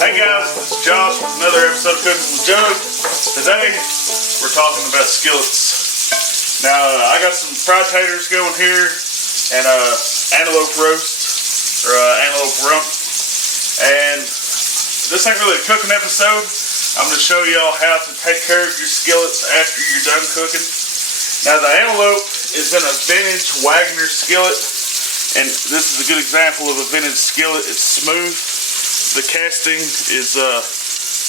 Hey guys, this is Josh with another episode of Cooking with Jug. Today, we're talking about skillets. Now, I got some fried taters going here and antelope roast, or antelope rump. And this ain't really a cooking episode. I'm going to show y'all how to take care of your skillets after you're done cooking. Now, the antelope is in a vintage Wagner skillet. And this is a good example of a vintage skillet. It's smooth. The casting is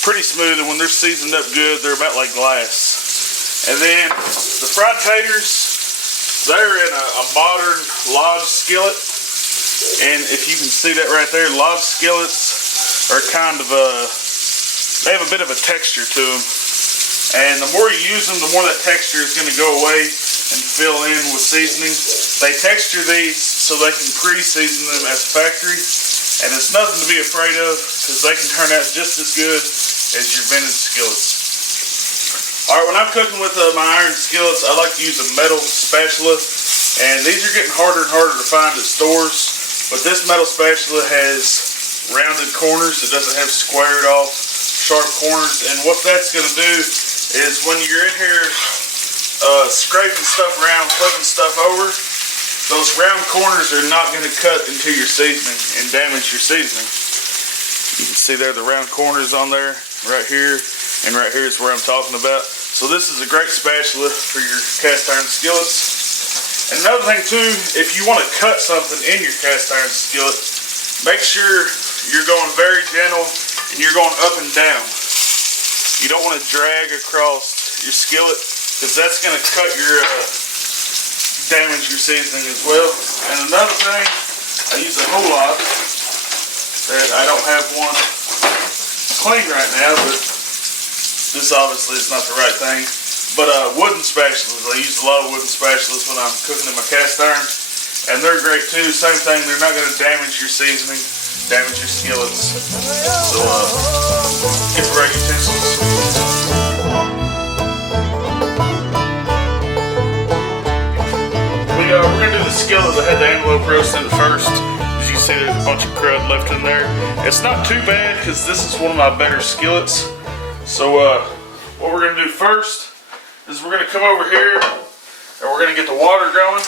pretty smooth, and when they're seasoned up good, they're about like glass. And then the fried taters, they're in a modern lodge skillet. And if you can see that right there, lodge skillets are kind of they have a bit of a texture to them. And the more you use them, the more that texture is going to go away and fill in with seasoning. They texture these so they can pre-season them at the factory. And it's nothing to be afraid of, because they can turn out just as good as your vintage skillets. Alright, when I'm cooking with my iron skillets, I like to use a metal spatula. And these are getting harder and harder to find at stores. But this metal spatula has rounded corners. It doesn't have squared off, sharp corners. And what that's going to do is when you're in here scraping stuff around, flipping stuff over, those round corners are not going to cut into your seasoning and damage your seasoning. You can see there the round corners on there, right here, and right here is where I'm talking about. So this is a great spatula for your cast iron skillets. And another thing too, if you want to cut something in your cast iron skillet, make sure you're going very gentle and you're going up and down. You don't want to drag across your skillet, because that's going to cut your damage your seasoning as well. And another thing, I use a whole lot that I don't have one clean right now, but this obviously is not the right thing. But wooden spatulas, I use a lot of wooden spatulas when I'm cooking in my cast iron, and they're great too. Same thing, they're not going to damage your seasoning, damage your skillets. So get the right utensils. We're going to do the skillet that had the antelope roast in it first. As you can see, there's a bunch of crud left in there. It's not too bad, because this is one of my better skillets. So what we're going to do first is we're going to come over here and we're going to get the water going.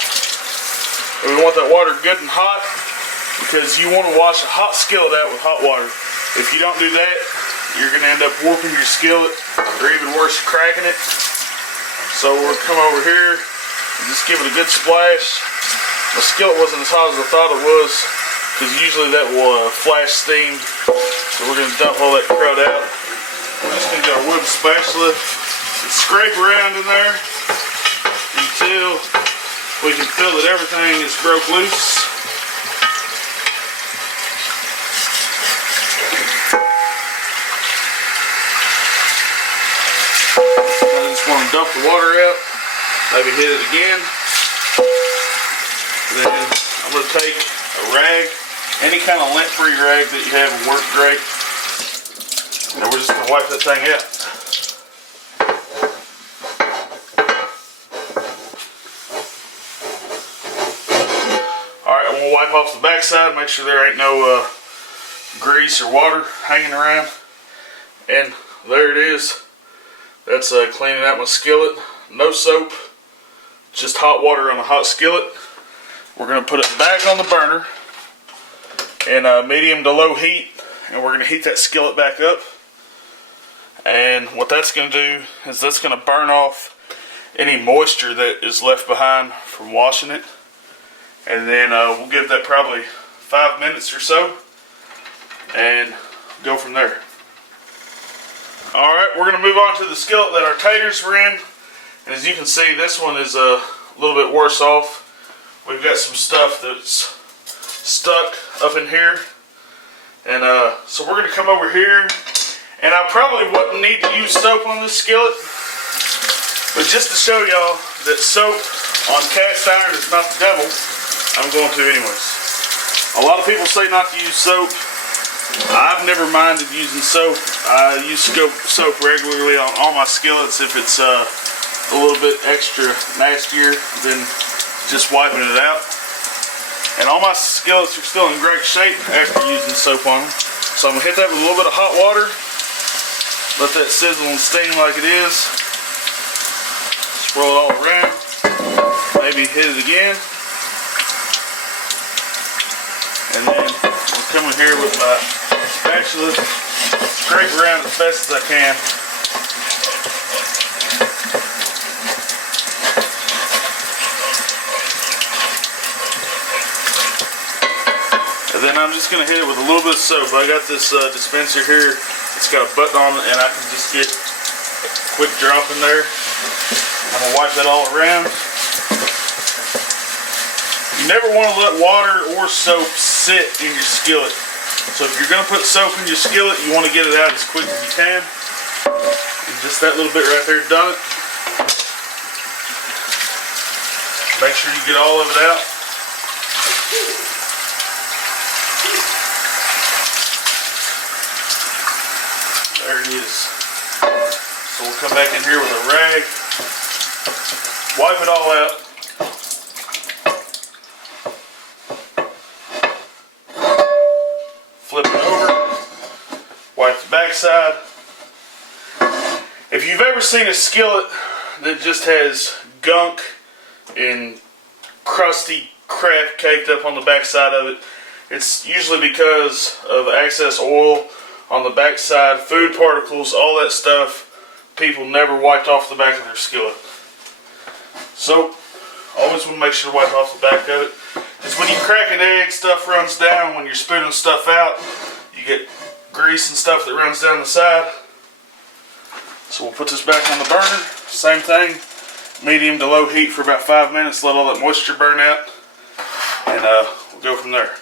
And we want that water good and hot, because you want to wash a hot skillet out with hot water. If you don't do that, you're going to end up warping your skillet, or even worse, cracking it. So we'll come over here and just give it a good splash. My skillet wasn't as hot as I thought it was, because usually that will flash steam. So we're going to dump all that crud out. We're just going to get our wooden spatula and scrape around in there until we can feel that everything is broke loose. I just want to dump the water out. Maybe hit it again. Then I'm going to take a rag, any kind of lint-free rag that you have will work great. And we're just going to wipe that thing out. Alright, I'm going to wipe off the backside, make sure there ain't no grease or water hanging around. And there it is. That's cleaning out my skillet. No soap. Just hot water on a hot skillet. We're going to put it back on the burner in medium to low heat, and we're going to heat that skillet back up. And what that's going to do is that's going to burn off any moisture that is left behind from washing it. And then we'll give that probably 5 minutes or so and go from there. Alright, we're going to move on to the skillet that our taters were in. And as you can see, this one is a little bit worse off. We've got some stuff that's stuck up in here. And so we're going to come over here. And I probably wouldn't need to use soap on this skillet. But just to show y'all that soap on cast iron is not the devil, I'm going to anyways. A lot of people say not to use soap. I've never minded using soap. I use soap regularly on all my skillets if it's a little bit extra nastier than just wiping it out. And all my skillets are still in great shape after using soap on them. So I'm gonna hit that with a little bit of hot water. Let that sizzle and steam like it is. Swirl it all around. Maybe hit it again. And then I'll come in here with my spatula, scrape around as fast as I can. And then I'm just going to hit it with a little bit of soap. I got this dispenser here. It's got a button on it and I can just get a quick drop in there. I'm going to wipe it all around. You never want to let water or soap sit in your skillet. So if you're going to put soap in your skillet, you want to get it out as quick as you can. And just that little bit right there done it. Make sure you get all of it out. There it is. So we'll come back in here with a rag. Wipe it all out. Flip it over. Wipe the backside. If you've ever seen a skillet that just has gunk and crusty crap caked up on the backside of it, it's usually because of excess oil on the backside, food particles, all that stuff. People never wiped off the back of their skillet. So, always want to make sure to wipe off the back of it. Because when you crack an egg, stuff runs down. When you're spooning stuff out, you get grease and stuff that runs down the side. So we'll put this back on the burner. Same thing, medium to low heat for about 5 minutes. Let all that moisture burn out. And we'll go from there.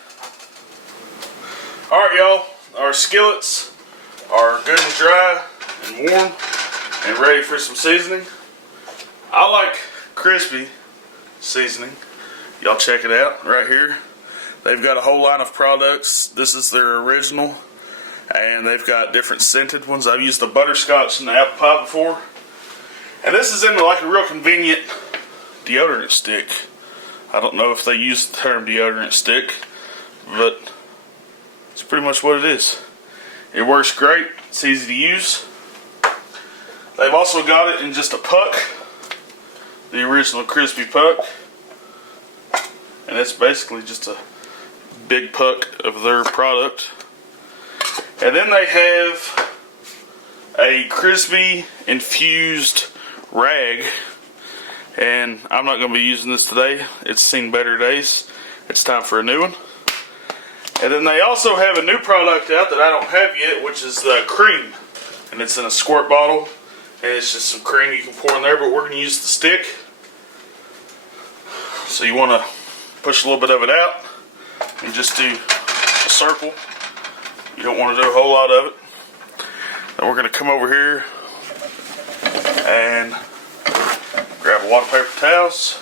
Alright y'all, our skillets are good and dry and warm and ready for some seasoning. I like Crisbee seasoning. Y'all check it out right here. They've got a whole line of products. This is their original. And they've got different scented ones. I've used the butterscotch and the apple pie before. And this is in like a real convenient deodorant stick. I don't know if they use the term deodorant stick, but it's pretty much what it is. It works great. It's easy to use. They've also got it in just a puck. The original Crisbee Puck. And it's basically just a big puck of their product. And then they have a Crisbee infused rag. And I'm not going to be using this today. It's seen better days. It's time for a new one. And then they also have a new product out that I don't have yet, which is the cream. And it's in a squirt bottle. And it's just some cream you can pour in there, but we're going to use the stick. So you want to push a little bit of it out and just do a circle. You don't want to do a whole lot of it. Then we're going to come over here and grab a water paper towels,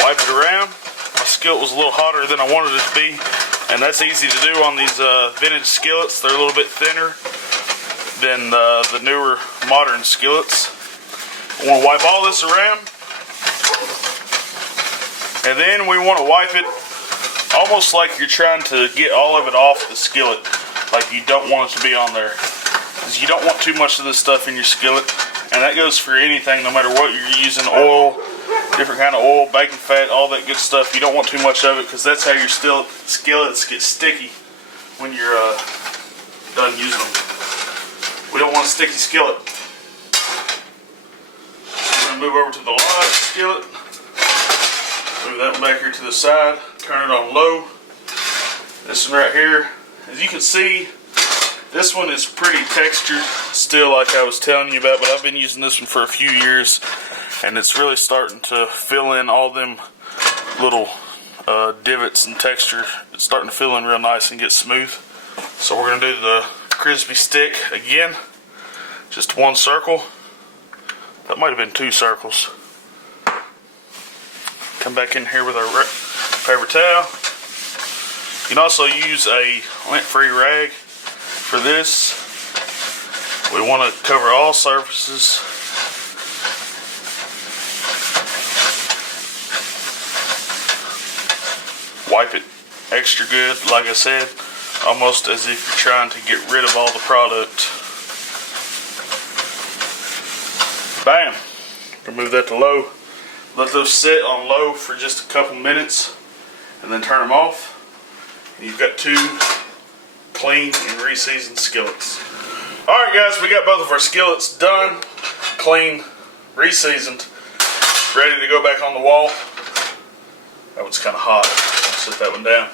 wipe it around. My skillet was a little hotter than I wanted it to be, and that's easy to do on these vintage skillets. They're a little bit thinner than the newer modern skillets. I want to wipe all this around, and then we want to wipe it almost like you're trying to get all of it off the skillet, like you don't want it to be on there. Because you don't want too much of this stuff in your skillet, and that goes for anything, no matter what you're using, oil, different kind of oil, bacon fat, all that good stuff. You don't want too much of it, because that's how your skillets get sticky when you're done using them. We don't want a sticky skillet. We're going to move over to the large skillet. Move that one back here to the side. Turn it on low. This one right here, as you can see, this one is pretty textured still, like I was telling you about, but I've been using this one for a few years, and it's really starting to fill in all them little divots and texture. It's starting to fill in real nice and get smooth. So we're going to do the Crisbee stick again. Just one circle. That might have been 2 circles. Come back in here with our paper towel. You can also use a lint-free rag for this. We want to cover all surfaces. Wipe it Extra good, like I said, almost as if you're trying to get rid of all the product. Bam! Remove that to low. Let those sit on low for just a couple minutes and then turn them off. And you've got 2 clean and re-seasoned skillets. Alright guys, we got both of our skillets done, clean, re-seasoned, ready to go back on the wall. That one's kind of hot. I'll set that one down.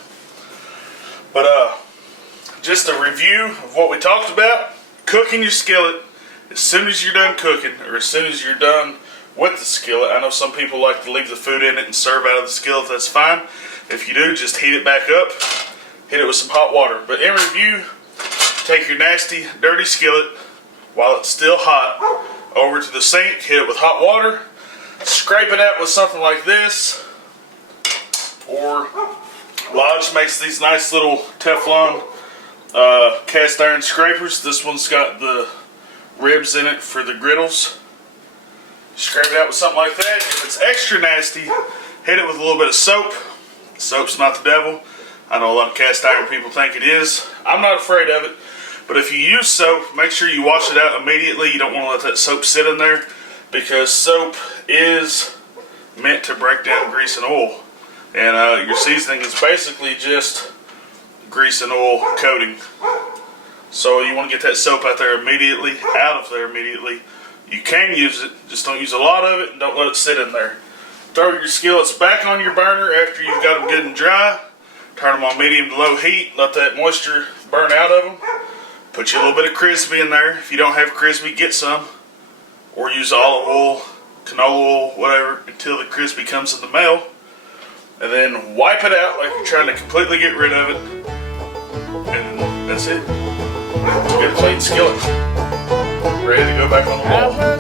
But just a review of what we talked about. Cooking your skillet as soon as you're done cooking, or as soon as you're done with the skillet. I know some people like to leave the food in it and serve out of the skillet. That's fine. If you do, just heat it back up. Hit it with some hot water. But in review, take your nasty, dirty skillet while it's still hot over to the sink. Hit it with hot water. Scrape it out with something like this. Or Lodge makes these nice little Teflon cast iron scrapers. This one's got the ribs in it for the griddles. Scrape it out with something like that. If it's extra nasty, hit it with a little bit of soap. Soap's not the devil. I know a lot of cast iron people think it is. I'm not afraid of it. But if you use soap, make sure you wash it out immediately. You don't want to let that soap sit in there, because soap is meant to break down grease and oil. And your seasoning is basically just grease and oil coating. So you want to get that soap out of there immediately. You can use it, just don't use a lot of it and don't let it sit in there. Throw your skillets back on your burner after you've got them good and dry. Turn them on medium to low heat. Let that moisture burn out of them. Put you a little bit of Crisbee in there. If you don't have Crisbee, get some. Or use olive oil, canola oil, whatever, until the Crisbee comes in the mail. And then wipe it out like you're trying to completely get rid of it. And that's it. You got a clean skillet. Ready to go back on the wall.